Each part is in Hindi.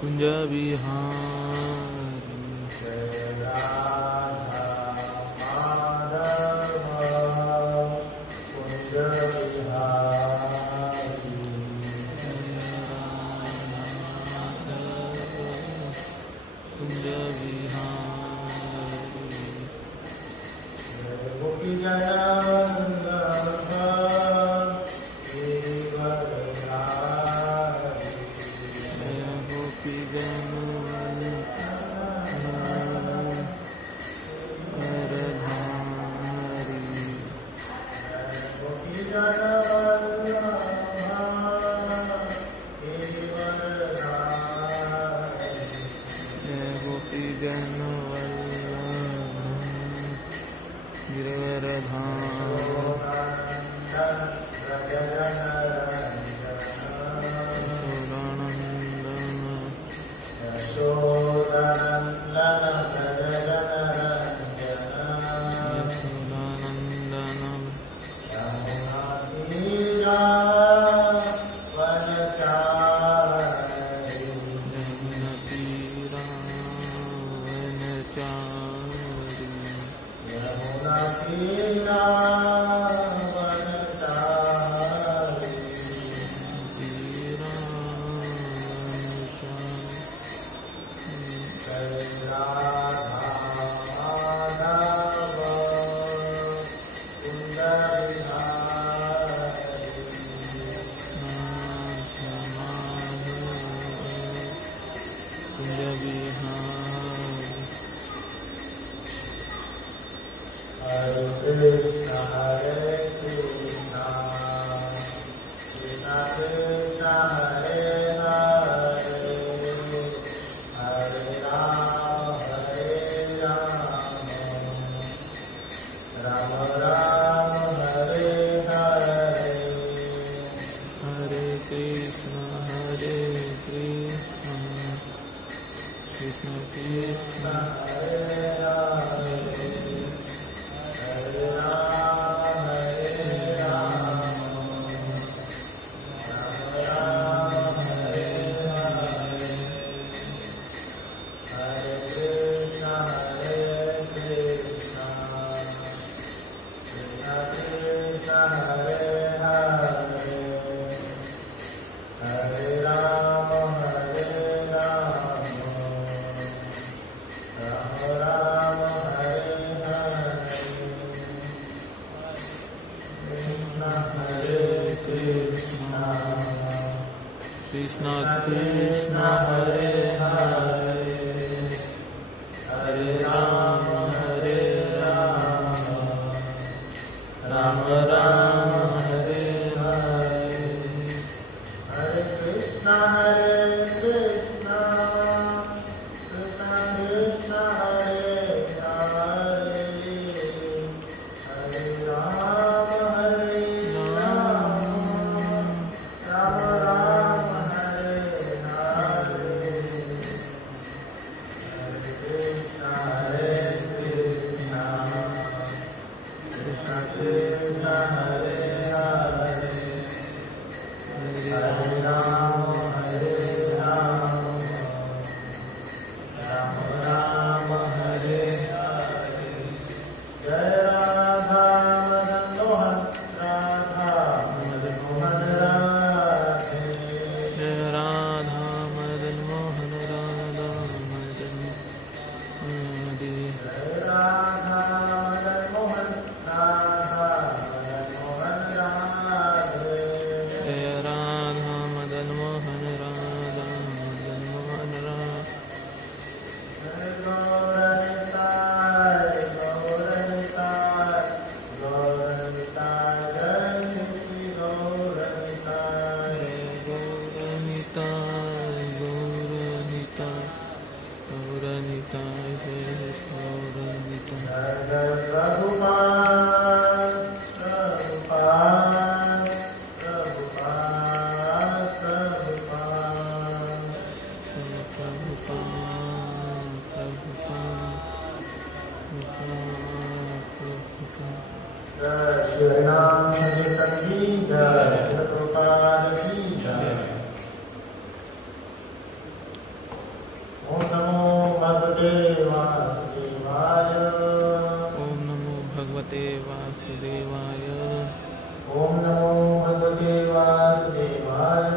कुंज विहारी जय श्री हरिनाम संकीर्तन की जय, श्री प्रभुपाद की जय। ओम नमो भगवते वासुदेवाय। ओम नमो भगवते वासुदेवाय। ओम नमो भगवते वासुदेवाय।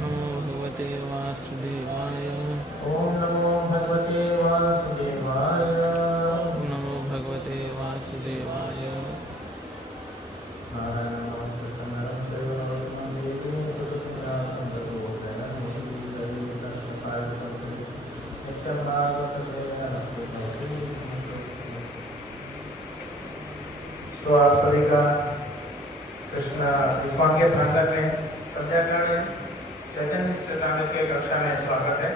नमो भगवते वासुदेवाय। ओम नमो भगवते वासुदेवाय। ओम नमो भगवते वासुदेवाय। तो आप सभी का कृष्ण इस्कॉन के प्रांगण में संध्याकालीन चैतन्य चेतामृत के कक्षा में स्वागत है।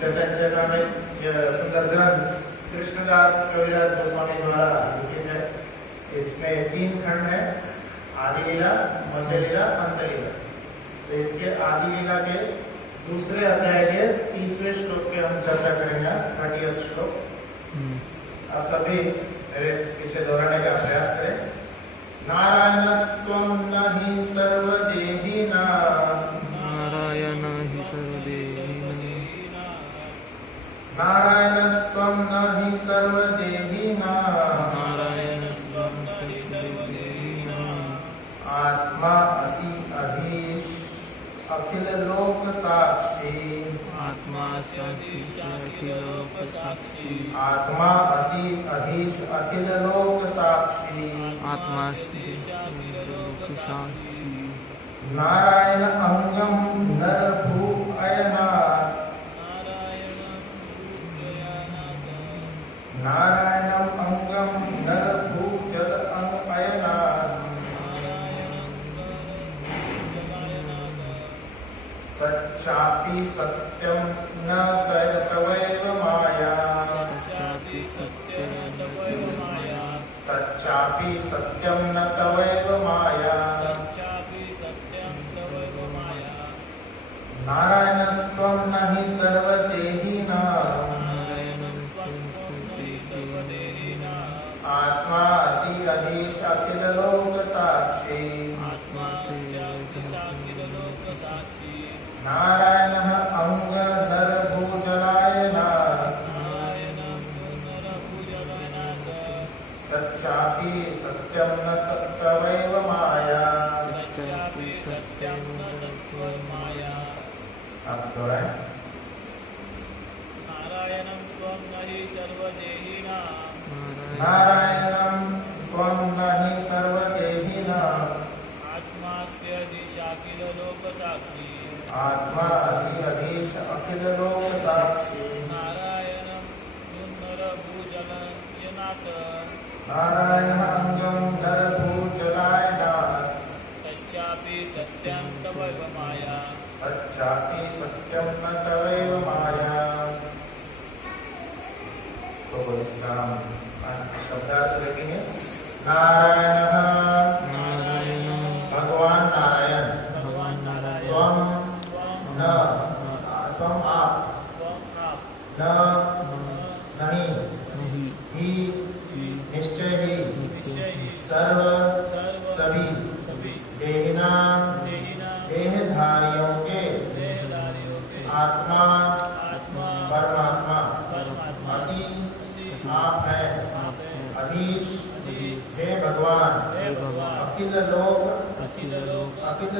चैतन्य चेतामृत यह सुंदर ग्रंथ कृष्णदास कविराज गोस्वामी द्वारा लिखित है। इसमें 3 खंड है, आदि लीला, मध्य लीला, अंत लीला। तो इसके आदि लीला के दूसरे अध्याय के 30वें श्लोक के हम चर्चा करेंगे, 30th श्लोक। आप सभी मेरे पीछे दोहराने का प्रयास करें। नारायणस्त्वं न हि सर्वदेहिना। नारायण हि सर्वदेहिनः। नारायणस्त्वं न हि सर्वदेहिना। नारायणस्त्वं सर्वदेहिनः। आत्मा असि अधीश अखिल लोक साक्षी। आत्मा साक्षी अखिल लोक साक्षी। आत्मा असि अधीश अखिल लोक साक्षी। आत्मा अखिल लोक साक्षी। नारायण अंगम नर भू अयनात्। नारायणम अंगम नर भू जल अयनात्। तच्चापि सत्यं न तवैव माया। तच्चापि सत्यं न तवैव माया। तच्चापि सत्यं न तवैव माया। नारायणस्त्वं न हि सर्वदेहिना। आत्मा असि अधीश अखिल लोक साक्षी। नारायणः अंग नर भूजलायनात्। तच्चापि सत्यं न तवैव माया। आप दोहराएं। नारायणं त्वं न हि सर्वदेहिना। नारायणं त्वं न हि सर्वदेहिना। आत्मास्य दिशाखिल लोक साक्षी। आत्मा असि अधीश अखिल लोक साक्षी। नारायणं दुर्नर भूजलयनात्। नारायण अंगम नर भूजलायनात्। तच्चापि सत्यं तवैव माया। तच्चापि सत्यं न तवैव माया। तो इसका शब्दार्थ देखेंगे। नारायण भगवान नारायण। त्वं न त्वं आप न नहीं ही निश्चय ही सर्व सभी देहिना देहधारियों के आत्मा परमात्मा असि आप हैं अधीश हे भगवान अखिल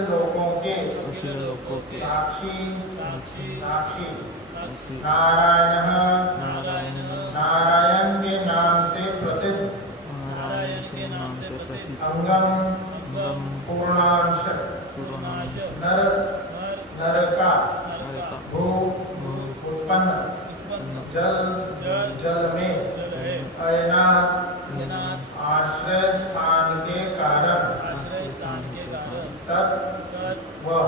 लोकों के साक्षी नारायण नारायण के नाम से प्रसिद्ध अंगम पूर्णांश नर का भू उत्पन्न जल में अयनात् आश्रय स्थान के कारण तत् वह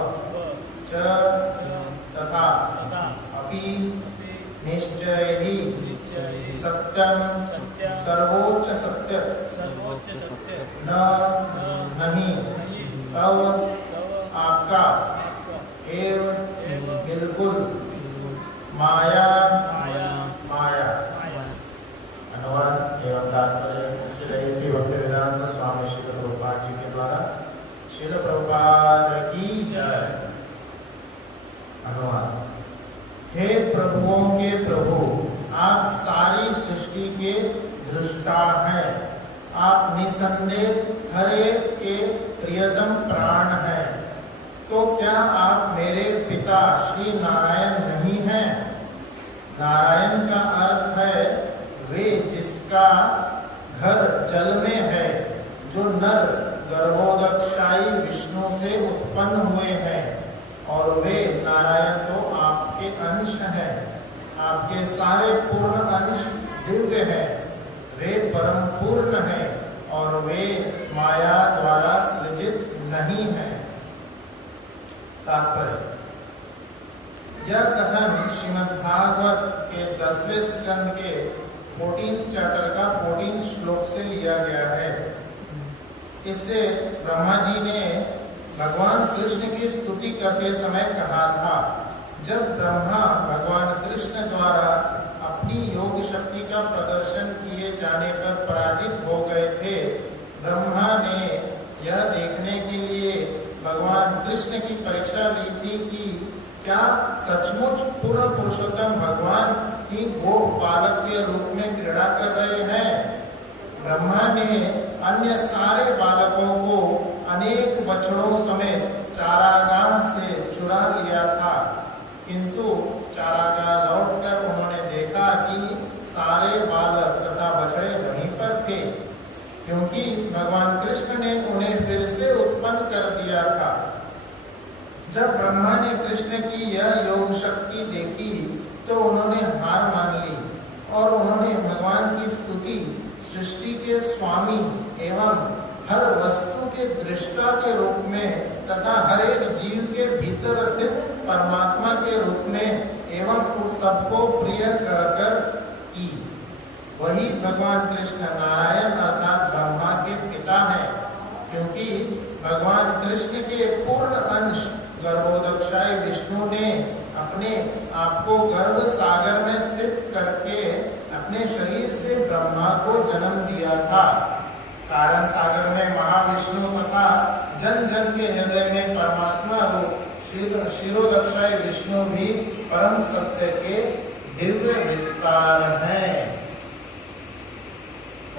तथा अपि निश्चय ही सत्यम सर्वोच्च सत्य न नहीं तव आपका एव प्रभुओं के प्रभु, आप सारी सृष्टि के दृष्टा हैं। आप निसंदेह हर एक के प्रियतम प्राण हैं। तो क्या आप मेरे पिता श्री नारायण नहीं हैं? नारायण का अर्थ है वे जिसका घर जल में है, जो नर गर्भोदकशायी विष्णु से उत्पन्न हुए हैं। और वे नारायण तो आपके अंश हैं। आपके सारे पूर्ण अंश दिव्य हैं। वे परम पूर्ण हैं और वे माया द्वारा सृजित नहीं हैं। तात्पर्य: यह कथन श्रीमद् भागवत के 10वें स्कंद के 14th चैप्टर का 14th श्लोक से लिया गया है। इससे ब्रह्मा जी ने भगवान कृष्ण की स्तुति करते समय कहा था, जब ब्रह्मा भगवान कृष्ण द्वारा अपनी योग शक्ति का प्रदर्शन किए जाने पर पराजित हो गए थे, ब्रह्मा ने यह देखने के लिए भगवान कृष्ण की परीक्षा ली थी कि क्या सचमुच पूर्ण पुरुषोत्तम भगवान ही गोप बालक के रूप में क्रीड़ा कर रहे हैं। ब्रह्मा ने अन्य सारे बालकों को अनेक बछड़ों समेत चारागाह से चुरा लिया था, किंतु चारागाह लौटकर उन्होंने देखा कि सारे बालक तथा बछड़े वहीं पर थे, क्योंकि भगवान कृष्ण ने उन्हें फिर से उत्पन्न कर दिया था। जब ब्रह्मा ने कृष्ण की यह योग शक्ति देखी तो उन्होंने हार मान ली और उन्होंने भगवान की स्तुति सृष्टि के स्वामी एवं हर वस्तु के दृष्टा के रूप में तथा हर एक जीव के भीतर स्थित परमात्मा के रूप में एवं उन सबको प्रिय कर की। वही भगवान कृष्ण नारायण अर्थात ब्रह्मा के पिता हैं, क्योंकि भगवान कृष्ण के पूर्ण अंश गर्भोदकशायी विष्णु ने अपने आप को गर्भ सागर में स्थित करके अपने शरीर से ब्रह्मा को जन्म दिया था। कारण सागर में महाविष्णु तथा जन जन के हृदय में परमात्मा रूप क्षीरोदकशायी विष्णु भी परम सत्य के दिव्य विस्तार हैं।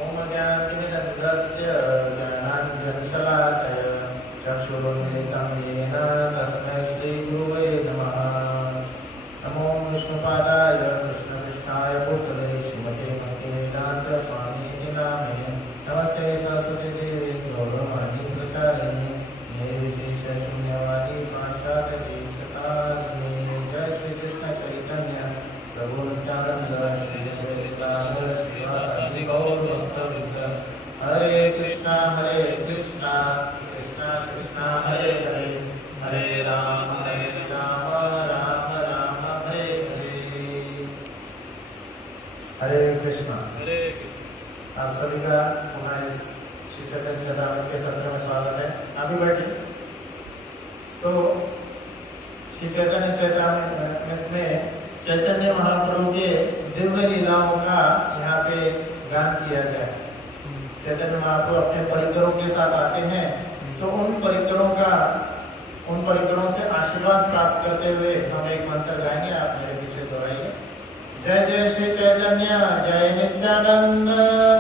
ओम ज्ञानतिमिरन्धस्य ज्ञानाञ्जनशलाकया चक्षुरुन्मिलितं येन तस्मै श्रीगुरुवे नमः। नमो विष्णुपादाय कृष्णकृष्णाय भूतले श्रीमते भक्तिवेदान्त स्वामिने नामे। नमस्ते सरस्वती देवी गौरवाणी प्रचारिणे निर्विशेष शून्यवादी पाश्चात्यदेशतारिणे। जय श्री कृष्ण चैतन्य प्रभु नित्यानंद श्री अद्वैत श्रीवासादि गौर भक्तवृंद। हरे कृष्णा कृष्णा कृष्णा हरे हरे, हरे राम राम राम हरे हरे। हरे कृष्णा। आप सभी का पुनः इस श्री चैतन्य चरितामृत के सत्र में स्वागत है। आप भी बैठिए। तो श्री चैतन्य चरितामृत में चैतन्य महाप्रभु के दिव्य लीलाओं का यहाँ पे गान किया गया। चैतन्य महाप्रभु अपने परिकरों के साथ आते हैं, तो उन परिकरों से आशीर्वाद प्राप्त करते हुए हम एक मंत्र गाएंगे। आप मेरे पीछे दोहराइए। जय जय श्री चैतन्य जय नित्यानंद।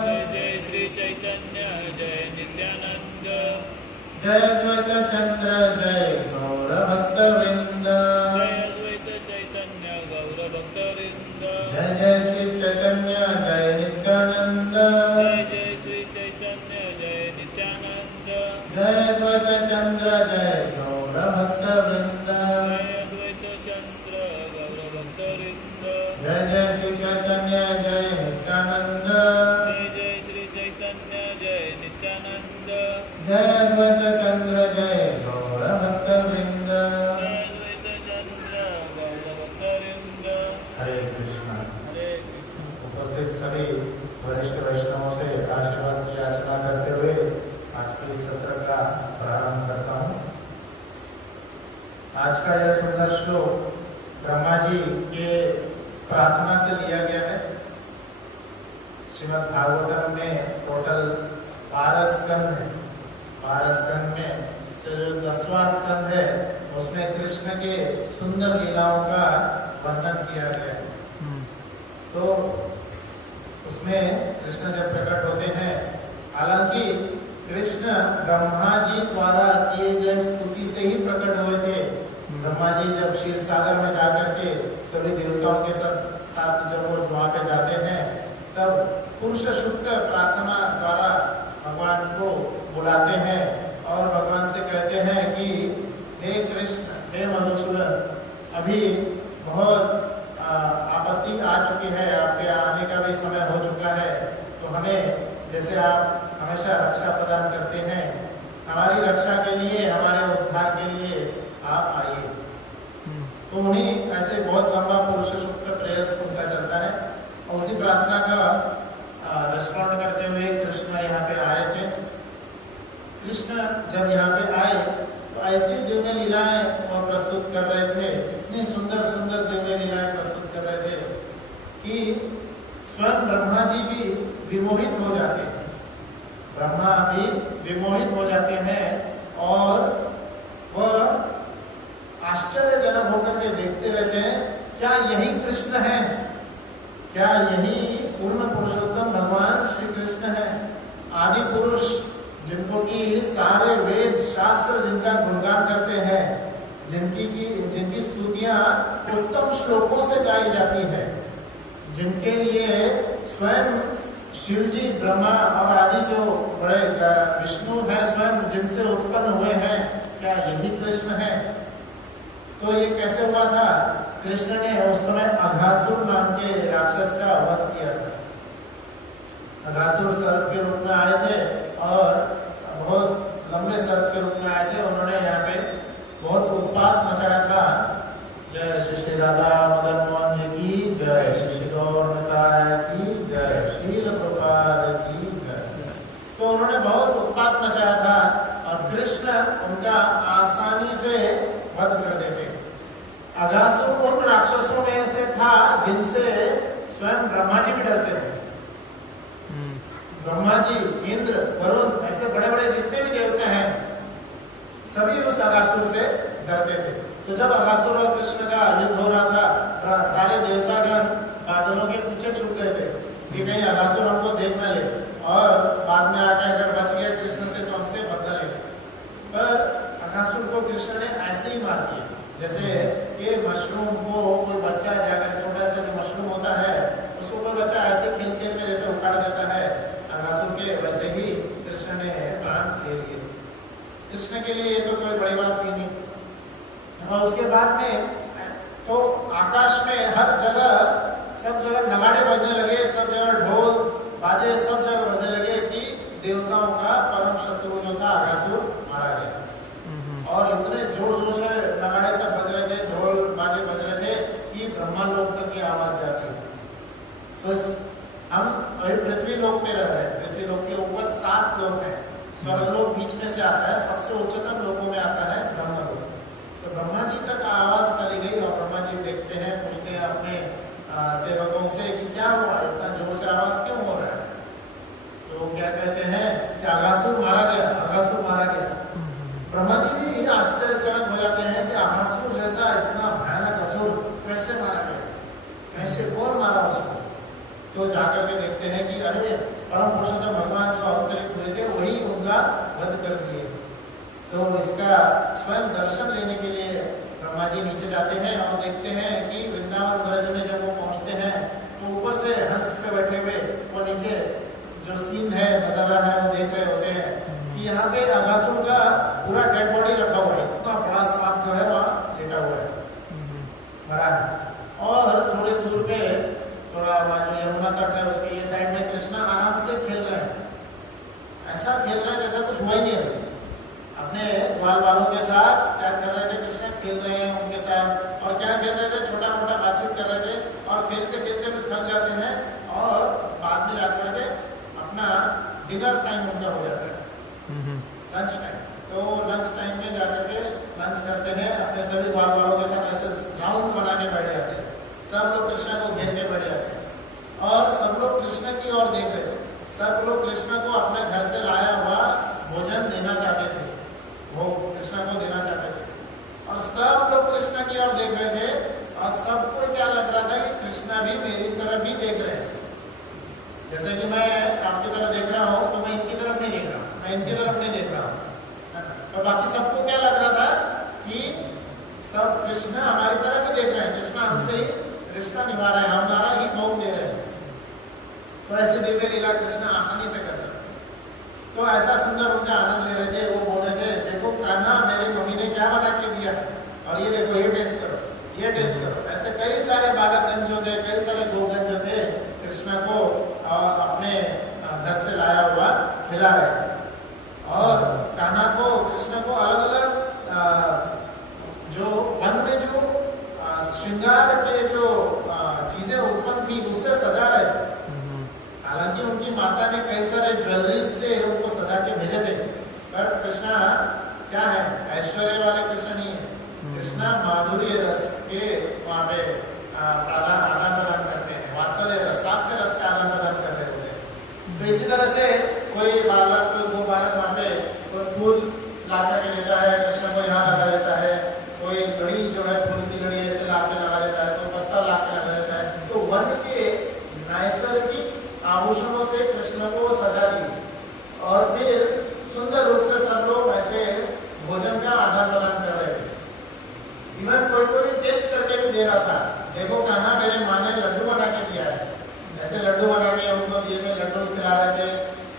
जय जय श्री चैतन्य जय नित्यानंद। जय अद्वैत चंद्र जय गौर भक्त वृंद। जय अद्वैत चैतन्य गौर भक्त वृंद। जय जय श्री चैतन्य जय नित्यानंद। जय जय श्री चैतन्य जय नित्यानंद। जय अद्वैत चंद्र जय गौर भक्त वृंद। जय अद्वैत चंद्र गौर भक्त वृंद। जय जय श्री चैतन्य जय नित्यानंद। जय जय श्री चैतन्य जय नित्यानंद। जय अद्वैत चंद्र जय गौर भक्त वृंद। जय अद्वैत चंद्र गौर भक्त वृंद। हरे कृष्णा। हरे कृष्ण। उपस्थित सभी वरिष्ठ वैष्णवों से आशीर्वाद की याचना करते हुए आज के इस सत्र का प्रारंभ करता हूँ। आज का यह सुंदर श्लोक ब्रह्मा जी के प्रार्थना से लिया गया है। श्रीमद् भागवतम में टोटल 12 स्कंद है। 12 स्कंद में से जो 10वां स्कंद है उसमें कृष्ण के सुंदर लीलाओं का वर्णन किया गया है। तो उसमें कृष्ण जब प्रकट होते हैं, हालांकि कृष्ण ब्रह्मा जी द्वारा किए गए स्तुति से ही प्रकट हुए थे। ब्रह्मा जी जब क्षीर सागर में जाकर के सभी देवताओं के साथ जब वो वहां पे जाते हैं, तब पुरुष सूक्त प्रार्थना द्वारा भगवान को बुलाते हैं और भगवान से कहते हैं कि हे कृष्ण, हे मधुसूदन, अभी बहुत आपत्ति आ चुकी है, आपके आने का भी समय हो चुका है, तो हमें जैसे आप हमेशा रक्षा प्रदान करते हैं, हमारी रक्षा के लिए, हमारे उद्धार के लिए आप आइए। तो उन्हीं ऐसे बहुत लंबा पुरुष सूक्त प्रेयर्स उनका चलता है और उसी प्रार्थना का रेस्पॉन्ड करते हुए कृष्ण यहाँ पे आए थे। कृष्ण जब यहाँ पे आए तो ऐसी दिव्य लीलाएं वो प्रस्तुत कर रहे थे, इतनी सुंदर सुंदर दिव्य लीलाएं प्रस्तुत कर रहे थे कि स्वयं ब्रह्मा जी भी विमोहित हो जाते हैं। ब्रह्मा भी विमोहित हो जाते हैं और वह आश्चर्यजनक होकर के देखते रहते हैं, क्या यही कृष्ण है? क्या यही पूर्ण पुरुषोत्तम भगवान श्री कृष्ण है? आदि पुरुष, जिनको की सारे वेद शास्त्र जिनका गुणगान करते हैं, जिनकी स्तुतियां उत्तम श्लोकों से गाई जाती है, जिनके लिए स्वयं शिव जी, ब्रह्मा और आदि जो बड़े विष्णु है स्वयं जिनसे उत्पन्न हुए हैं, क्या यही कृष्ण है? तो ये कैसे हुआ था? कृष्ण ने उस समय अघासुर नाम के राक्षस का वध किया था। अघासुर सर्प के रूप में आए थे और बहुत लंबे सर्प के रूप में आए थे। उन्होंने यहाँ पे बहुत उत्पात मचाया था। जय श्री श्री राधा मदन मोहन जी की जय, श्री श्री गौर निताय की जय, श्रील प्रभुपाद की जय। तो उन्होंने बहुत उत्पात मचाया था और कृष्ण उनका आसानी से वध कर देते। अघासुर उन राक्षसों में से था जिनसे स्वयं ब्रह्मा जी भी डरते थे। ब्रह्मा जी, इंद्र, वरुण, ऐसे बड़े बड़े जितने भी देवता हैं, सभी उस अघासुर से डरते थे। तो जब अघासुर और कृष्ण का युद्ध हो रहा था, सारे देवतागण बादलों के पीछे छुप गए थे कि कहीं अघासुर हमको देख न ले और बाद में आके अगर बच गया कृष्ण से तो हमसे बदला लेगा। पर अघासुर को कृष्ण ने ऐसे ही मार दिया, जैसे कि मशरूम को कोई बच्चा जाकर, छोटा सा जो मशरूम होता है उसको कोई बच्चा ऐसे खेल खेल में जैसे उखाड़ देता है, अघासुर के वैसे ही कृष्ण ने प्राण खेल दिए। कृष्ण के लिए ये तो कोई बड़ी बात थी नहीं। और उसके बाद में तो आकाश में हर जगह, सब जगह नगाड़े बजने लगे, सब जगह ढोल बाजे सब जगह बजने लगे कि देवताओं का परम शत्रु जो था अघासुर मारा गया। और इतने जोर जोर से नगाड़े सब बज रहे थे, ढोल बाजे बज रहे थे कि ब्रह्मा लोक तक की आवाज जाती है। तो हम अभी पृथ्वी लोक पे रह रहे हैं। पृथ्वी लोक के ऊपर 7 लोक हैं। स्वर्गलोक बीच में से आता है, सबसे उच्चतम लोकों में आता है ब्रह्मलोक। तो ब्रह्मा जी तक आवाज चली गई और ब्रह्मा जी देखते हैं, पूछते हैं अपने सेवकों से कि क्या हुआ, इतना जोर से आवाज क्यों हो रहा है? तो वो क्या कहते हैं कि अघासुर मारा गया, अघासुर मारा गया। ब्रह्मा जी भी आश्चर्यचकित हो जाते हैं कि अघासुर जैसा इतना भयानक असुर कैसे मारा गया, कैसे कौन मारा उसको? तो जाकर के देखते हैं कि अरे परम पुरुषोत्तम भगवान जो अवतरित हुए थे वही उनका वध कर दिए। तो इसका स्वयं दर्शन लेने के लिए ब्रह्मा जी नीचे जाते हैं और देखते हैं कि वृंदावन ब्रज में जब वो पहुंचते हैं तो ऊपर से हंस पे बैठे हुए वो नीचे जो सीन है, नजारा है, वो देख रहे होते हैं कि यहाँ पे अघासुर का पूरा डेड बॉडी रखा हुआ है, इतना बड़ा सांप जो है वहाँ लेटा हुआ है, मरा है। और थोड़ी दूर पे थोड़ा जो यमुना तट है उसके ये साइड में कृष्णा आराम से खेल रहे हैं। ऐसा खेल रहे हैं जैसा कुछ हुआ ही नहीं है। अपने ग्वाल वालों के साथ क्या कर रहे थे? कृष्ण खेल रहे हैं उनके साथ। और क्या खेल रहे थे? छोटा मोटा बातचीत कर रहे थे और खेलते खेलते भी थक जाते हैं और बाद में जाकर के अपना डिनर टाइम उनका हो जाता है, लंच टाइम। तो लंच टाइम में जाकर के लंच करते हैं, अपने सभी ग्वाल वालों के साथ ऐसे राउंड बना के बैठ जाते हैं। सब लोग कृष्ण को घेर के बैठ जाते हैं और सब लोग कृष्ण की ओर देख रहे थे। सब लोग कृष्ण को अपने घर से लाया हुआ भोजन देना चाहते थे, वो कृष्ण को देना चाहते थे और सब लोग कृष्ण की ओर देख जैसे कि मैं आपकी तरफ देख रहा हूँ तो मैं इनकी तरफ नहीं देख रहा हूँ, मैं इनकी तरफ नहीं देख रहा हूँ, तो बाकी सबको क्या लग रहा था कि सब कृष्ण हमारी तरफ नहीं देख रहे हैं, कृष्ण हमसे ही रिश्ता निभा रहे हैं, हमारा ही मौन दे रहे हैं। तो ऐसे दिव्य लीला कृष्ण आसानी से कर सकते। तो ऐसा सुंदर उनका आनंद ले रहे थे। वो बोल रहे थे, देखो कान्हा मेरी मम्मी ने क्या बना के दिया, और ये देखो, ये टेस्ट करो, ये टेस्ट करो। ऐसे कई सारे बालकगण जो थे, कई सारे गोगन जो थे, कृष्ण को अपने घर से लाया हुआ खिला रहे थे। और कान्हा को, कृष्ण को अलग अलग जो वन में जो श्रृंगार के जो चीजें उत्पन्न थी उससे सजा रहे थे। हालांकि उनकी माता ने कई सारे ज्वेलरी से उनको सजा के भेजे थे, पर कृष्णा क्या है, ऐश्वर्य वाले कृष्ण नहीं है। कृष्णा माधुर्य रस के वहाँ पे आदान प्रदान करते हैं, वात्सल्य रस, सात्य रस का आदान प्रदान कर रहे होते हैं। तो इसी तरह से कोई बालक, वो बालक वहाँ पे कोई फूल ला करके देता है, कृष्ण को यहाँ लगा देता है, कोई लड़ी जो है फूल की लड़ी ऐसे ला के लगा देता है, कोई पत्ता ला के लगा देता है। तो वन के नैसर्गिक आभूषणों से कृष्ण को सजा दी, और फिर सुंदर रूप से सब लोग ऐसे भोजन का आदान प्रदान कर रहे थे। इवन कोई कोई टेस्ट करके भी दे रहा था, देखो कहाँ मेरे माँ ने लड्डू बना के दिया है, ऐसे लड्डू बना के उनको दिए में लड्डू खिला रहे थे,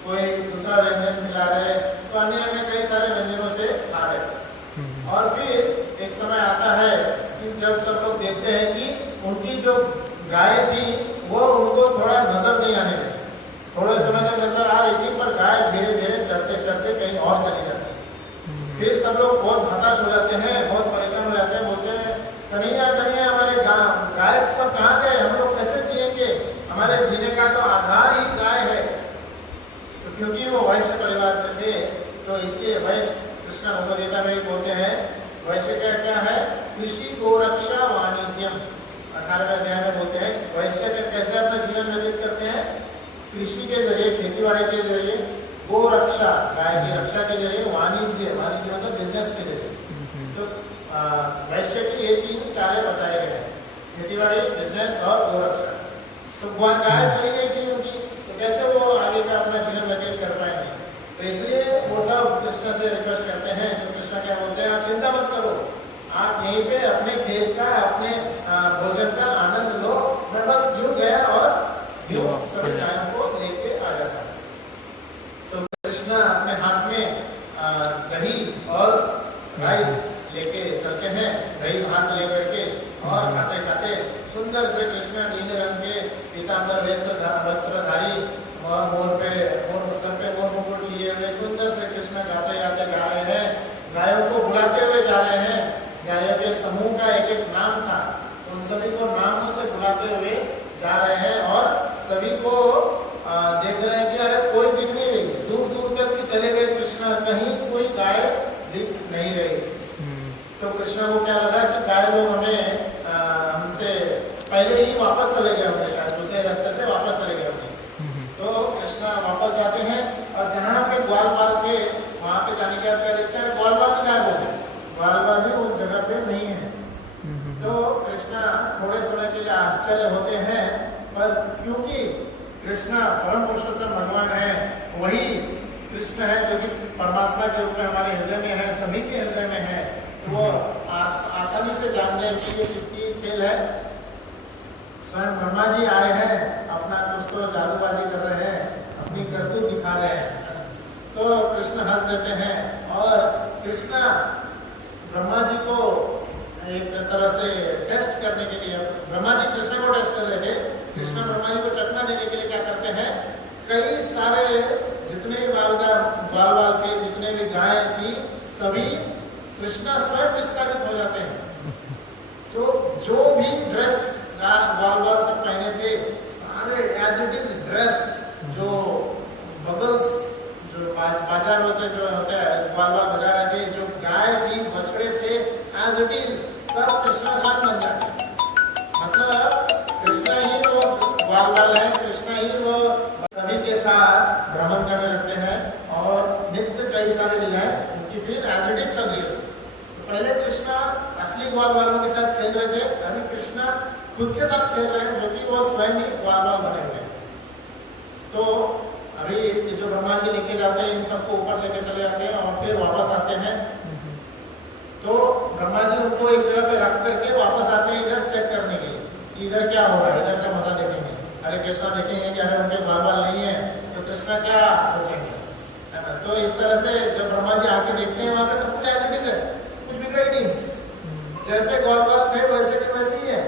कोई दूसरा व्यंजन खिला रहे, तो अन्य अन्य कई सारे व्यंजनों से खा रहे थे। और फिर एक समय आता है कि जब सब लोग देखते हैं कि उनकी जो गाय थी वो उनको थोड़ा नजर नहीं आने लगी, थोड़े समय तक नजर आ रही थी, पर गाय धीरे धीरे चढ़ते चढ़ते कहीं और चली जाती है। फिर सब लोग बहुत हताश हो जाते हैं, बहुत परेशान हो जाते हैं, बोलते हैं कन्हैया कन्हैया हमारे गाय सब कहाँ गए, हम लोग कैसे जिएंगे, हमारे जीने का तो आधार ही गाय है। तो क्योंकि वो वैश्य परिवार से थे, तो इसके वैश्य कृष्ण भगवद्गीता में बोलते हैं, वैश्य का क्या है, कृषि गोरक्षा वाणिज्यम 18वें अध्याय में बोलते हैं वैश्य कैसे अपना जीवन व्यतीत करते हैं, कृषि के जरिए, खेतीबाड़ी के जरिए, गो रक्षा गाय की रक्षा के जरिए, वाणिज्य मतलब बिजनेस के जरिए। तो वैश्य के ये 3 कार्य बताए गए हैं, खेतीबाड़ी, बिजनेस और गो रक्षा। तो गाय चली गई थी उनकी, तो कैसे वो आगे का अपना जीवन व्यतीत कर पाएंगे। तो इसलिए वो सब कृष्ण से रिक्वेस्ट करते हैं। तो कृष्ण क्या बोलते हैं, आप चिंता मत करो, आप यहीं पे अपने खेत का, अपने भोजन का आनंद लो, मैं बस यूं गया और यूं सभी गायों को लेके आ जाता। तो कृष्ण अपने हाथ में दही और राइस लेके चलते हैं, दही भात लेकर के, और खाते खाते सुंदर से कृष्ण नीले रंग के पीतांबर वस्त्रधारी और सर पे मोर मुकुट लिए हुए सुंदर से कृष्ण गाते गाते जा रहे हैं, गायों को बुलाते हुए जा रहे हैं। गायों के समूह का एक एक नाम था, उन सभी को नामों से बुलाते हुए जा रहे हैं, और सभी को देख रहे हैं कि अरे कोई दिख नहीं रही, दूर दूर तक भी चले गए कृष्ण, कहीं कोई गाय दिख नहीं रही। तो कृष्ण को क्या लगा कि गाय लोग हमें हमसे पहले ही वापस चले गए होंगे, शायद दूसरे रास्ते से वापस चले गए होंगे। तो कृष्ण वापस जाते हैं, और जहाँ पे ग्वाल बाल के वहाँ पे जाने के बाद देखते हैं ग्वाल बाल गायब हो गए, ग्वाल बाल भी उस जगह पे नहीं है। तो कृष्ण थोड़े समय के लिए आश्चर्य होते हैं, पर क्योंकि कृष्ण परम पुरुषोत्तम भगवान है, वही कृष्ण है जो कि परमात्मा के रूप में हमारे हृदय में है, सभी के हृदय में है, तो वो आसानी से जान गए कि ये किसकी खेल है। स्वयं ब्रह्मा जी आए हैं, अपना कुछ तो जादूबाजी कर रहे हैं, अपनी करतूत दिखा रहे हैं। तो कृष्ण हंस देते हैं, और कृष्ण ब्रह्मा जी को एक तरह से टेस्ट करने के लिए, ब्रह्मा जी कृष्ण को टेस्ट कर रहे थे, कृष्ण ब्रह्मा जी को चकना देने के लिए क्या करते हैं, कई सारे जितने भी बाल थे, जितने भी गाय थी, सभी कृष्ण स्वयं विस्तारित हो जाते हैं। तो जो भी ड्रेस बाल सब पहने थे, सारे एज इट इज ड्रेस, जो बगल्स जो बाजार होते जो होता है बाल बजा रहे थे, जो गाय थी, बछड़े थे, एज इट इज सब कृष्ण स्वयं बन जाते। मतलब कृष्ण ही वो बाल है, कृष्ण ही वो सभी के साथ भ्रमण करने लगते हैं, और नित्य कई सारे लीलाएं उनकी फिर एज इट इज चल रही है। पहले कृष्ण असली ग्वाल वालों के साथ खेल रहे थे, अभी कृष्ण खुद के साथ खेल रहे हैं, जो कि वो स्वयं ही ग्वाल बने हुए। तो अभी ये जो ब्रह्मा जी लेके जाते हैं इन सबको ऊपर लेके चले जाते हैं और फिर वापस आते हैं। तो ब्रह्मा जी उनको एक जगह पे रख करके वापस आते हैं इधर चेक करने के लिए, इधर क्या हो रहा है, इधर का मजा देखेंगे। हरे कृष्णा देखेंगे कि अरे उनके बाल नहीं है तो कृष्णा क्या सोचेंगे, है ना। तो इस तरह से जब ब्रह्मा जी आके देखते हैं वहां पे सब कुछ ऐसा है, कुछ बिगड़ा ही नहीं, जैसे गौरवाल थे वैसे के वैसे ही है,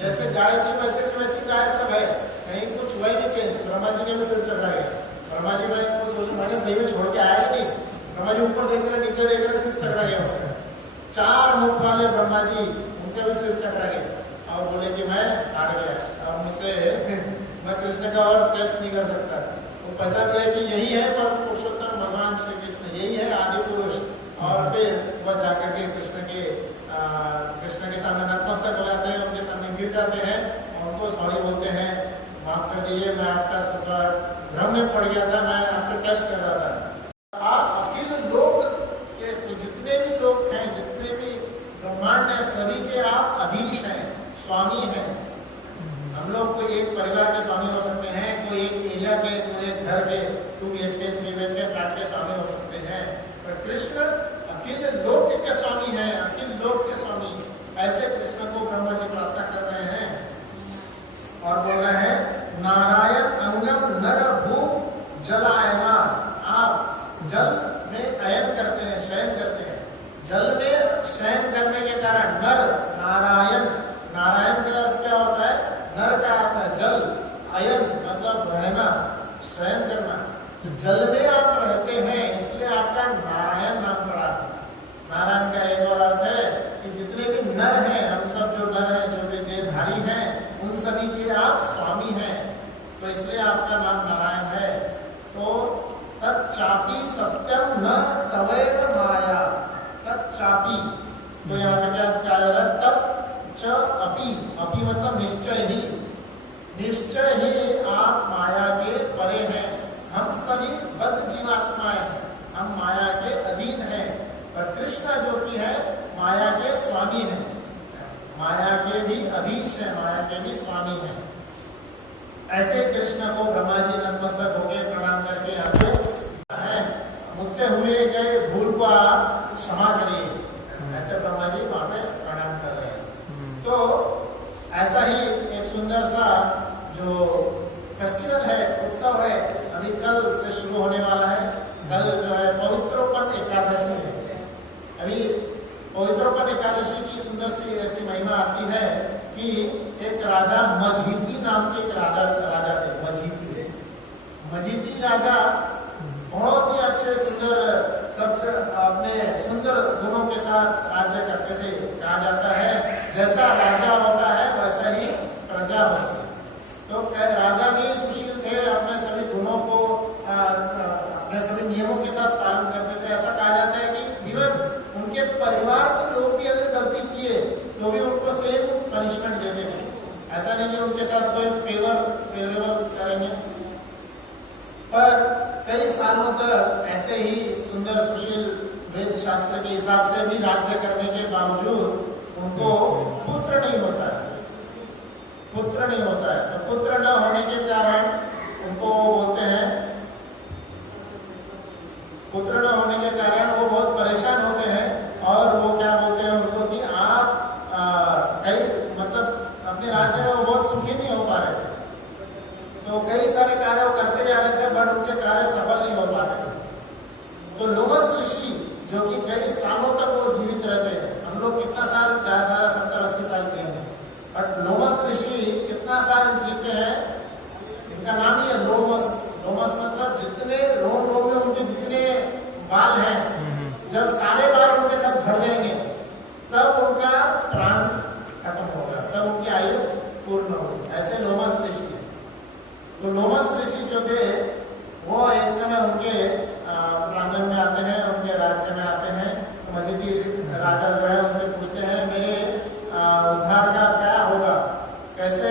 जैसे गाय थी वैसे की वैसी गाय सब है, कहीं कुछ हुआ ही नहीं चेंज। ब्रह्मा जी ने भी सिर चढ़ा गया, ब्रह्मा जी भाई कुछ मैंने सही में छोड़ के आया ही नहीं, ब्रह्मा जी ऊपर देख रहे नीचे देख रहे सिर चढ़ा गया। 4 मुख वाले ब्रह्मा जी उनका भी सिर चढ़ा गया और बोले कि मैं हार गया, अब मुझसे मैं कृष्ण का और टेस्ट नहीं कर सकता। वो पहचान गया कि यही है परम पुरुषोत्तम भगवान श्री कृष्ण, यही है आदि पुरुष। और फिर वह जाकर के कृष्ण के सामने नतमस्तक हो जाते हैं, उनके सामने गिर जाते हैं, उनको सॉरी बोलते हैं, माफ कर दीजिए मैं आपका भ्रम में पड़ गया था, मैं आपसे टेस्ट कर रहा था। आप अखिल लोक के जितने भी लोग हैं, जितने भी ब्रह्मांड है, सभी के आप अधीश हैं, स्वामी हैं। हम लोग कोई एक परिवार के स्वामी हो सकते हैं, कोई एक एरिया के, कोई एक घर के 2 BHK 3 BHK फ्लैट के स्वामी हो सकते हैं, पर कृष्ण अखिल लोक के स्वामी हैं, अखिल लोक के स्वामी। ऐसे कृष्ण को ब्रह्मा जी प्रार्थना कर रहे हैं और बोल रहे हैं नारायण अंगम नर भू जलायमान। आप जल में अयन करते हैं, शयन करते हैं, जल में शयन करने के कारण नर नारायण, नारायण का अर्थ क्या होता है, नर का अर्थ है जल, अयन मतलब रहना, शयन करना। तो जल में आप रहते हैं इसलिए आपका नारायण नाम पड़ा। नारायण का एक और अर्थ है कि जितने भी नर हैं, हम सब जो नर हैं, जो भी देहधारी हैं, उन सभी के आप स्वामी हैं, तो इसलिए आपका नाम नारायण है। तो तच्चापी सत्यम न तवैव माया, तच्चापी, तो यहाँ पे क्या कहा जा रहा है, तब च अपी, अपी मतलब निश्चय ही, निश्चय ही आप माया के परे हैं। हम सभी बद्ध जीवात्माएं हैं, हम माया के अधीन हैं, पर कृष्ण जो कि है माया के स्वामी हैं, माया के भी अधीश है, माया के भी स्वामी हैं। ऐसे कृष्ण को ब्रह्मा जी नतमस्तक होकर प्रणाम करके आते हैं, मुझसे हुए गए भूल को आप क्षमा करिए, ऐसे ब्रह्मा जी वहां पे प्रणाम कर रहे हैं। तो ऐसा ही एक सुंदर सा जो फेस्टिवल है, उत्सव है, अभी कल से शुरू होने वाला है। कल जो है पवित्रोपन एकादशी है। अभी पवित्रोपन एकादशी की सुंदर सी ऐसी महिमा आती है कि एक राजा मजीती नाम के एक राजा थे, मजीती राजा बहुत ही अच्छे सुंदर, सब अपने सुंदर गुणों के साथ राज्य करते थे। कहा जाता है जैसा राजा होता है वैसा ही प्रजा होती है। तो राजा भी सुशील थे, अपने सभी गुणों को अपने सभी नियमों के साथ पालन करते थे। ऐसा कहा जाता है कि इवन उनके परिवार के लोग भी अगर गलती किए तो भी उनको सेम पनिशमेंट देते थे। ऐसा नहीं कि उनके साथ कोई फेवरेबल करेंगे। पर कई सालों तक ऐसे ही सुंदर सुशील वेद शास्त्र के हिसाब से भी राज्य करने के बावजूद उनको पुत्र नहीं होता है, पुत्र नहीं होता है। तो पुत्र न होने के कारण उनको बोलते हैं, पुत्र न होने के कारण वो बहुत परेशान होते हैं और वो क्या बोलते हैं उनको कि आप कई मतलब अपने राज्य में वो बहुत सुखी नहीं हो पा रहे थे। तो कई सारे कार्य वो करते जा रहे थे बट उनके कार्य सफल नहीं हो पा रहे थे। तो लोमस ऋषि जो कि कई सालों तक वो जीवित रहते हैं, हम लोग कितना साल, 70-80 साल जिए हैं, बट लोमस ऋषि कितना साल जीते हैं, इनका नाम ही है लोमस। लोमस मतलब जितने रोम में उनके जितने बाल हैं, जब सारे बाल उनके सब झड़ जाएंगे तब उनका प्राण खत्म होगा, तब उनकी आयु पूर्ण होगी। ऐसे लोमस ऋषि। तो लोमस ऋषि जो थे वो एक समय उनके प्रांगण में आते हैं, उनके राज्य में आते हैं। तो मजीदी राजा जो है उनसे पूछते हैं मेरे उद्धार का क्या होगा, कैसे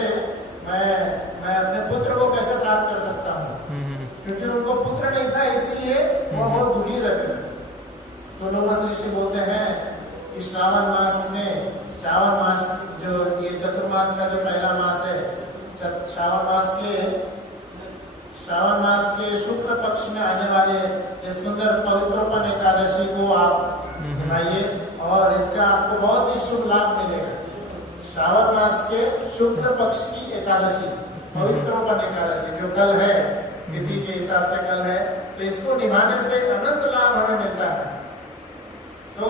मैं अपने पुत्र को कैसे प्राप्त कर सकता हूँ, क्योंकि उनको पुत्र नहीं था इसलिए वो बहुत दुखी रहते थे। तो लोमस ऋषि बोलते हैं कि श्रावण मास में, श्रावण मास जो ये चतुर्मास का जो पहला मास है, श्रावण मास बाद ये सुंदर पवित्रपन एकादशी को आप मनाइए और इसका आपको बहुत ही शुभ लाभ मिलेगा। श्रावण मास के शुक्ल पक्ष की एकादशी, पवित्रपन एकादशी जो कल है, तिथि के हिसाब से कल है, तो इसको निभाने से अनंत लाभ हमें मिलता है। तो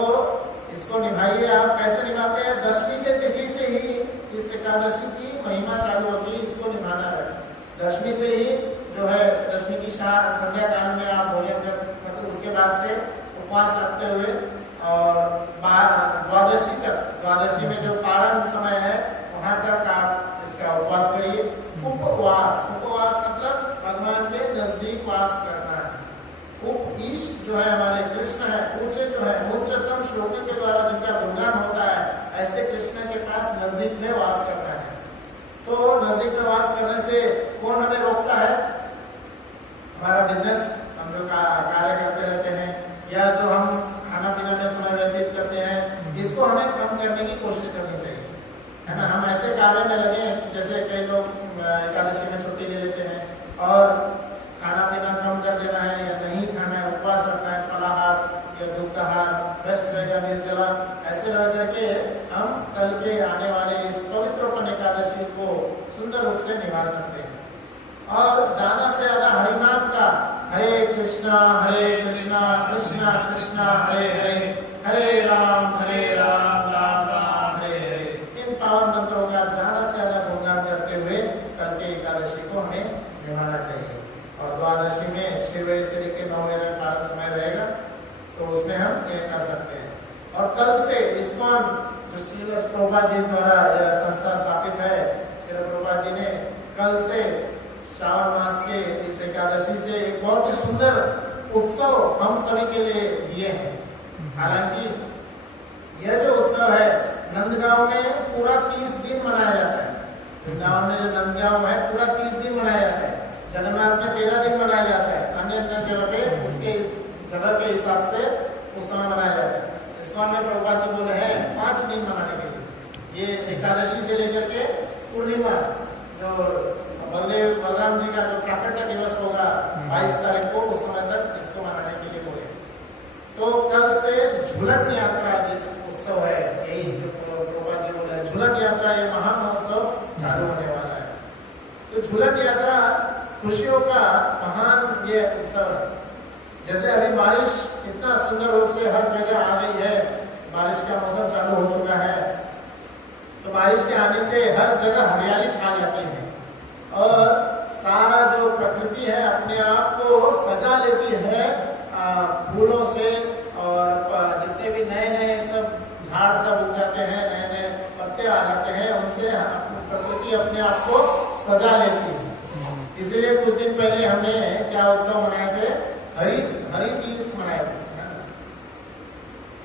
इसको निभाइए। आप कैसे निभाते हैं? दशमी के तिथि से ही इस एकादशी की महिमा चालू होती है, इसको निभाना है। दशमी से ही जो है, दशमी की संध्या काल में आप भोजन कर, उसके बाद से उपवास रखते हुए और द्वादशी तक, द्वादशी में जो पारण समय है वहां तक आप इसका उपवास करिए। उपवास, उपवास मतलब भगवान के नजदीक वास करना है। उप ईश जो है हमारे कृष्ण है, ऊंचे जो है, उच्चतम श्लोकों के द्वारा जिनका गुणगान होता है, ऐसे कृष्ण के पास नजदीक में वास करना है। तो नजदीक में वास करने से कौन हमें रोकता है? हमारा बिजनेस, हम जो कार्य करते रहते हैं, या जो हम खाना पीना में समय व्यतीत करते हैं, इसको हमें कम करने की कोशिश करनी चाहिए, है ना। हम ऐसे कार्य में लगे, जैसे कई लोग एकादशी में छुट्टी ले लेते हैं और खाना पीना कम कर देना है या नहीं खाना है, उपवास रखना है, फलाहार या दुग्धाहार, भ्रष्ट रहेगा, निर्जला, ऐसे रह करके हम कल के आने वाले इस पवित्रपन एकादशी को सुंदर रूप से निभा सकते हैं। और ज्यादा से ज्यादा हरिनाम का, हरे कृष्णा कृष्णा कृष्णा हरे हरे, हरे राम राम राम हरे हरे, इन पावन मंत्रों का ज्यादा से ज्यादा गुणगान करते हुए कल के एकादशी को हमें निभाना चाहिए। और द्वादशी में 6 बजे से लेकर 9 बजे तक पारण समय रहेगा, तो उसमें हम ये कर सकते हैं। और कल से इस्कॉन, जो श्रील प्रभुपाद जी द्वारा यह संस्था स्थापित है, श्रील प्रभुपाद जी ने कल से श्रावण मास के इस एकादशी से एक बहुत ही सुंदर उत्सव हम सभी के लिए दिए हैं। हालांकि यह जो उत्सव है नंदगांव में पूरा 30 दिन मनाया जाता है। वृंदावन में जो नंदगांव है पूरा 30 दिन मनाया जाता है। जगन्नाथ में 13 दिन मनाया जाता है। अन्य जगह पे उसके जगह के हिसाब से उस समय मनाया जाता है। इस्कॉन में प्रभुपाद जी बोल रहे हैं 5 दिन मनाने के लिए। ये एकादशी से लेकर के पूर्णिमा, जो बलराम जी का जो प्राकट्य दिवस होगा 22 तारीख को, उस समय तक इसको मनाने के लिए बोले। तो कल से झूलन यात्रा जिस उत्सव है, यही जो प्रभुपाद जी बोल रहे हैं, झूलन यात्रा, ये महामहोत्सव चालू होने वाला है। तो झूलन यात्रा खुशियों का महान ये उत्सव है। जैसे अभी बारिश इतना सुंदर रूप से हर जगह आ गई है, बारिश का मौसम चालू हो चुका है, तो बारिश के आने से हर जगह हरियाली छा जाती है और सारा जो प्रकृति है अपने आप को सजा लेती है फूलों से, और जितने भी नए नए सब झाड़ सब उग जाते हैं, नए नए पत्ते आ जाते हैं, उनसे प्रकृति अपने आप को सजा लेती है। इसलिए कुछ दिन पहले हमने क्या उत्सव मनाए थे? हरि तीर्थ मनाए थे।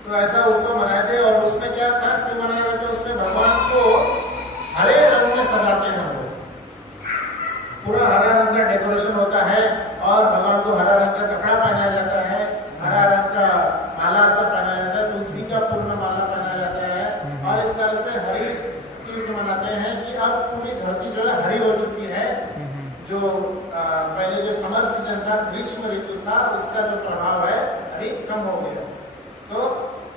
तो ऐसा उत्सव मनाए थे और उसमें क्या था, क्यों मनाए रहे थे? उसमें भगवान को हरे रंग में सजाते हैं हम लोग, पूरा हरा रंग का डेकोरेशन होता है और भगवान को हरा रंग का कपड़ा पहनाया जाता है, हरा रंग का माला सा पहनाया जाता है, तुलसी का पूर्ण माला पहनाया जाता है, और इस तरह से हरि तीर्थ मनाते हैं कि अब पूरी धरती जो है हरी हो चुकी है। जो पहले जो समर सीजन था, ग्रीष्म ऋतु था, उसका जो प्रभाव है अभी कम हो गया। तो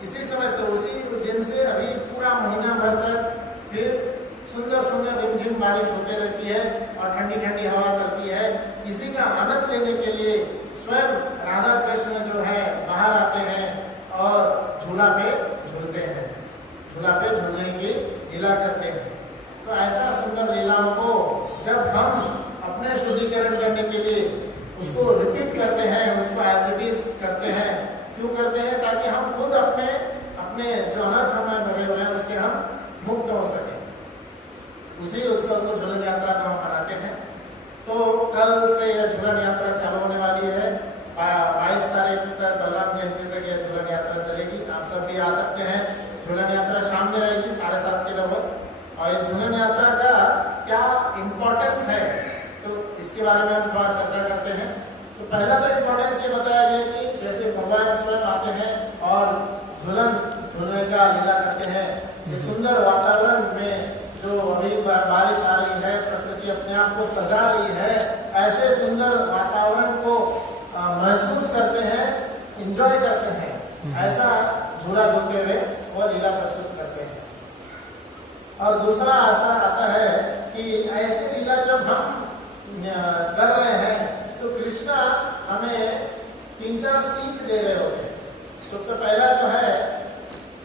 इसी समय से, उसी दिन से अभी पूरा महीना भर तक फिर सुंदर सुंदर रिमझिम बारिश होती रहती है और ठंडी ठंडी हवा चलती है। इसी का आनंद लेने के लिए स्वयं राधा कृष्ण जो है बाहर आते हैं और झूला पे झूलते हैं, झूला पे झूलने की लीला करते हैं। तो ऐसा सुंदर लीलाओं को जब हम अपने शुद्धिकरण करने के लिए उसको रिपीट करते हैं, उसको एज इट इज करते हैं, क्यों करते हैं? ताकि हम खुद अपने जो अनर्थ में भरे हुए हैं उससे हम मुक्त हो सके। उसी उत्सव को झूलन यात्रा का हम मनाते हैं। तो कल से यह झूलन यात्रा चालू होने वाली है। 22 तारीख तक बलराम जयंती तक यह झूलन यात्रा चलेगी। आप सब भी आ सकते हैं। झूलन यात्रा शाम में रहेगी 7:30 के लगभग। और इस झूलन यात्रा का क्या इम्पोर्टेंस है, तो इसके बारे में हम थोड़ा चर्चा करते हैं। तो पहला तो इम्पोर्टेंस ये बताया गया कि जैसे भगवान स्वयं आते हैं और झूलने का लीला करते हैं। इस सुंदर वातावरण में जो अभी बारिश आ रही है, प्रकृति अपने आप को सजा रही है, ऐसे सुंदर वातावरण को महसूस करते हैं, एंजॉय करते हैं, ऐसा झूला झूलते हुए वो लीला प्रस्तुत करते हैं। और दूसरा ऐसा आता है कि ऐसे लीला जब हम कर रहे हैं तो कृष्णा हमें 3-4 सीख दे रहे होते हैं। सबसे पहला जो है,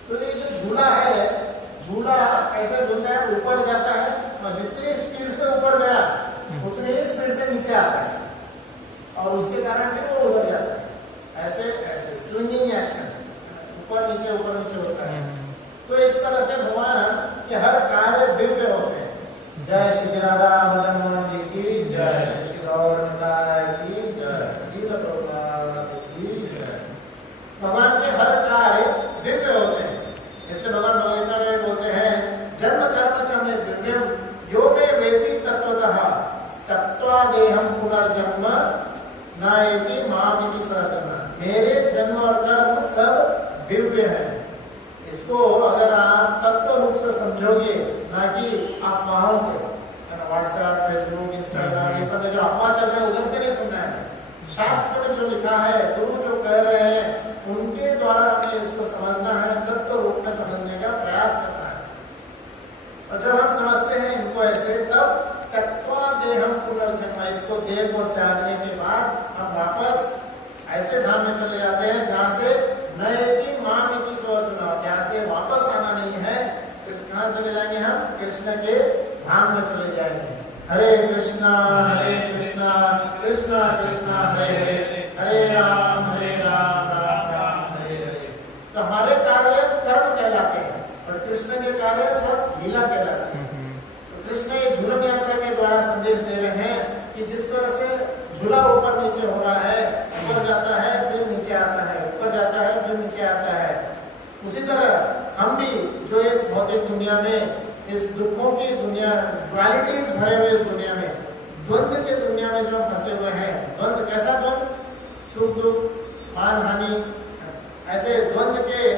तो ये जो झूला है, झूला कैसे झूलता है, ऊपर जाता है और जितनी स्पीड से ऊपर गया उतनी ही स्पीड से नीचे आता है और उसके कारण फिर वो उधर जाता है। ऐसे ऐसे स्विंगिंग एक्शन, ऊपर नीचे होता है। तो इस तरह से भगवान के हर कार्य दिव्य होते हैं। जय श्री राधा मदन मोहन जी की जय, श्री गौर निताय की जय, श्रील प्रभुपाद की जय। भगवान के हर कार्य दिव्य होते हैं। इसलिए भगवान भगवत में बोलते हैं, जन्म कर्म च मे दिव्यम यो मे वेति तत्वतः तत्वा देहम पुनर्जन्म नायति मामिति सतम। मेरे जन्म और कर्म सब दिव्य है। इसको अगर आप तत्व रूप से समझोगे, ना कि अफवाहों से, व्हाट्सएप, फेसबुक, इंस्टाग्राम, ये सब जो अफवाह चल रहा है उधर से नहीं सुनना है। शास्त्र में जो लिखा है, गुरु जो कह रहे हैं, उनके द्वारा हमें इसको समझना है, तत्व रूप में समझने का प्रयास करना है। और जब हम समझते हैं इनको ऐसे, तब तत्वा देहम पुनर्जन्म, इसको देह को त्यागने के बाद हम वापस ऐसे धाम में चले जाते हैं जहाँ से नयति मामिति स्वतुना, जहाँ से वापस आना नहीं है। कहाँ चले जाएंगे हम? कृष्ण के धाम में चले जाएंगे। हरे कृष्णा कृष्णा कृष्णा हरे हरे, हरे राम राम राम हरे हरे। तो हमारे कार्य कर्म कहलाते हैं और कृष्ण के कार्य सब लीला कहलाते हैं। तो कृष्ण ये झूलन यात्रा के द्वारा संदेश दे रहे हैं कि जिस तरह से झूला ऊपर नीचे हो रहा है, ऊपर जाता है फिर नीचे आता है, ऊपर जाता है फिर नीचे आता है, उसी तरह हम भी जो इस भौतिक दुनिया में, इस दुखों की दुनिया, क्वालिटीज भरे हुए इस दुनिया में, द्वंद्व के दुनिया में जो फंसे हुए हैं, द्वंद्व कैसा द्वंद्व, सुख दुख, मान हानि, ऐसे द्वंद्व के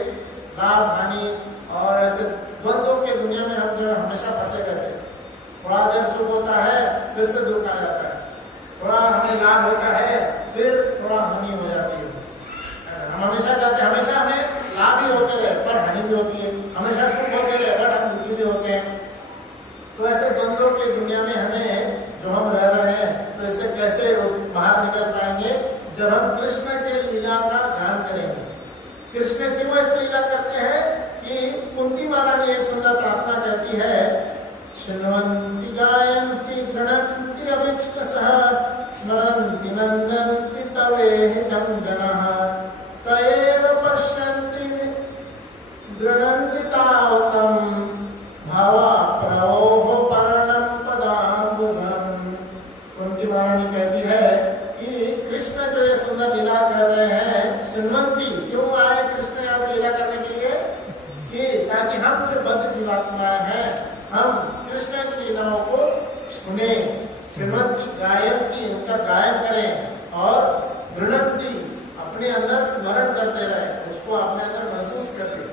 लाभ हानि और ऐसे द्वंद्वों के दुनिया में हम जो हमेशा फंसे रहते हैं। थोड़ा देर सुख होता है फिर से दुख आ जाता है, थोड़ा हमें लाभ होता है फिर थोड़ा हानि हो जाती है। हम हमेशा चाहते हैं हमेशा हमें लाभ ही होते रहे पर हानि भी होती है, हमेशा सुख होते रहे पर हम दुखी भी होते हैं। तो ऐसे द्वंद्वों की दुनिया में हमें जो हम रह रहे हैं, तो इससे कैसे बाहर निकल पाएंगे? जब हम कृष्ण के लीला का ध्यान करेंगे। कृष्ण क्यों ऐसी लीला करते हैं कि कुंती माला ने एक सुंदर प्रार्थना कहती है, शृण्वन्ति गायन्ति गृह्णन्ति अभीष्टसः स्मरन्ति नन्दन्ति तवेहितं जनाः तएव पश्यन्ति गृह्णन्ति तावतं भावाप्रवोह पर्णं पदाम्बुजम्। कुंती महारानी कहती है कि कृष्ण जो ये सुंदर लीला कर रहे हैं, शृण्वन्ति, क्यों आए कृष्ण यहाँ पर लीला करने के लिए? कि ताकि हम जो बद्ध जीवात्मा हैं, हम कृष्ण की लीलाओं को सुने, श्रीमती गायंती, उनका गायन करें और गृह्णन्ति, अपने अंदर स्मरण करते रहे, उसको अपने अंदर महसूस करते।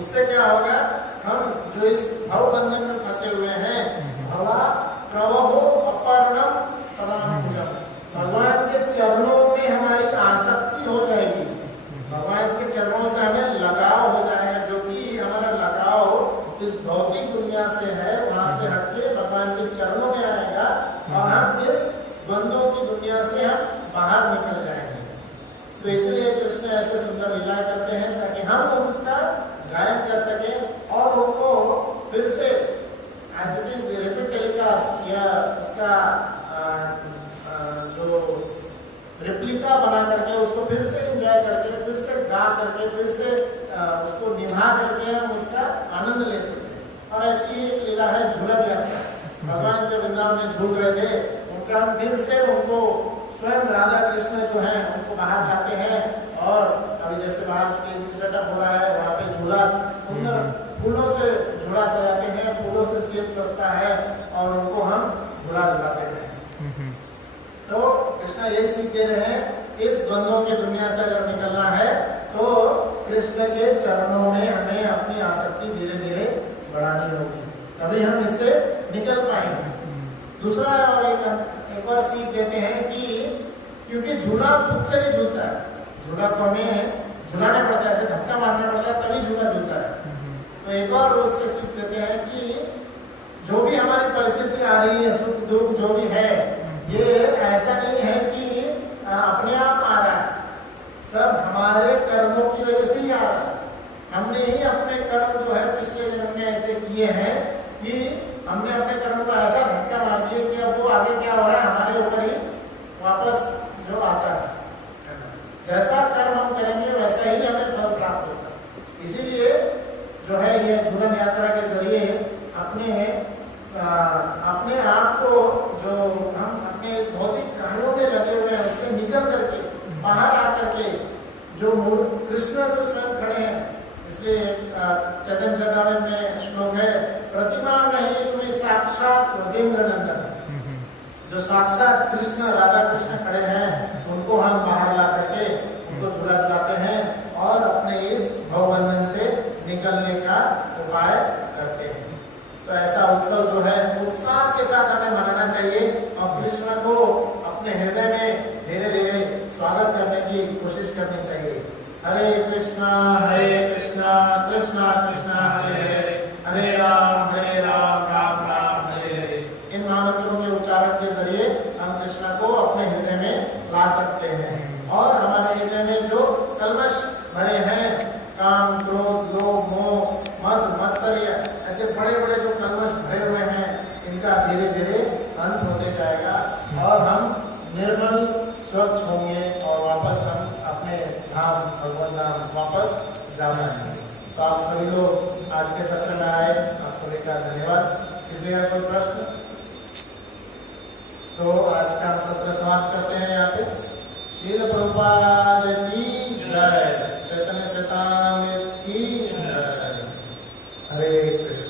उससे क्या होगा? हम जो इस भव बंधन में फंसे हुए हैं, भवा प्रवहो अपर्णम पदाम्बुजम्, भगवान के चरणों में हमारी आसक्ति हो जाएगी, भगवान के चरणों से हमें लगाव हो जाएगा, जो कि हमारा लगाव इस भौतिक दुनिया से है, वहां से हटके भगवान के चरणों में आएगा और हम इस द्वंद्वों की दुनिया से हम बाहर निकल जाएंगे। तो इसलिए कृष्ण ऐसे सुंदर लीला करते हैं ताकि हम उनका गायन कर सकें और उनको फिर से as it is repeat telecast या उसका जो रेप्लिका बना करके उसको फिर से एंजॉय करके, फिर से गा करके, फिर से उसको निभा करके हम उसका आनंद ले सकते हैं। और ऐसी ही एक लीला है झूलन यात्रा। भगवान जब वृंदावन में झूल रहे थे, उनका हम फिर से उनको स्वयं राधा कृष्ण जो है उनको बाहर लाते हैं और अभी जैसे बाहर स्टेज सेटअप हो रहा है, वहाँ पे झूला सुंदर फूलों से झूला सजाते हैं, फूलों से स्टेज सजता है और उनको हम झूला झुलाते हैं। तो कृष्ण ये सीख दे रहे हैं, इस द्वंद्वों की दुनिया से अगर निकलना है तो कृष्ण के चरणों में हमें अपनी आसक्ति धीरे धीरे बढ़ानी होगी, तभी हम इससे निकल पाएंगे। दूसरा और एक और सीख देते हैं कि क्योंकि झूला खुद से नहीं झूलता है, झूला तो हमें झूलाना पड़ता है, ऐसे धक्का मारना पड़ता है तभी झूला झूलता है। तो एक और उससे सीख लेते हैं कि जो भी हमारी परिस्थिति आ रही है, सुख दुख जो भी है, ये ऐसा नहीं है कि अपने आप आ रहा है, सब हमारे कर्मों की वजह से ही आ रहा है। हमने ही अपने कर्म जो है पिछले जन्म में ऐसे किए हैं कि हमने अपने कर्म को ऐसा धक्का मार दिया कि अब वो आगे क्या हो रहा है हमारे ऊपर ही वापस जो आता है। जैसा कर्म हम करेंगे वैसा ही हमें फल प्राप्त होगा। इसीलिए जो है ये झूलन यात्रा के जरिए अपने आप को जो हम अपने इस भौतिक कार्यों में लगे हुए हैं उससे निकल करके बाहर आकर के जो कृष्ण जो स्वयं खड़े हैं, इसलिए चैतन्य चरितामृत में श्लोक है, प्रतिमा नहीं तुम्हें साक्षात ब्रजेंद्र नंदन, जो साक्षात कृष्ण राधा कृष्ण खड़े हैं उनको हम बाहर ला करके उनको झूला झुलाते हैं और अपने इस भवबंधन से निकलने का उपाय करते हैं। तो ऐसा उत्सव जो है उत्साह के साथ हमें मनाना चाहिए और कृष्ण को अपने हृदय में धीरे धीरे स्वागत करने की कोशिश करनी चाहिए। हरे कृष्णा कृष्णा कृष्णा हरे हरे राम राम राम हरे हरे। इन महामंत्रों के उच्चारण के जरिए हम कृष्ण को अपने हृदय में ला सकते हैं और हमारे हृदय में जो कल्मश भरे हैं, काम क्रोध लोभ मोह मद मत्सर्य, ऐसे बड़े बड़े जो कल्मश भरे हुए हैं, इनका धीरे धीरे अंत होते जाएगा और हम निर्मल स्वच्छ होंगे और वापस हम अपने धाम भगवान धाम वापस जा पाएंगे। तो आप सभी लोग आज के सत्र में आए, आप सभी का धन्यवाद। किसी का कोई प्रश्न? तो आज का हम सत्र समाप्त करते हैं यहाँ पे। श्रील प्रभुपाद की जय, चैतन्य चैतन्य की जय। हरे कृष्ण।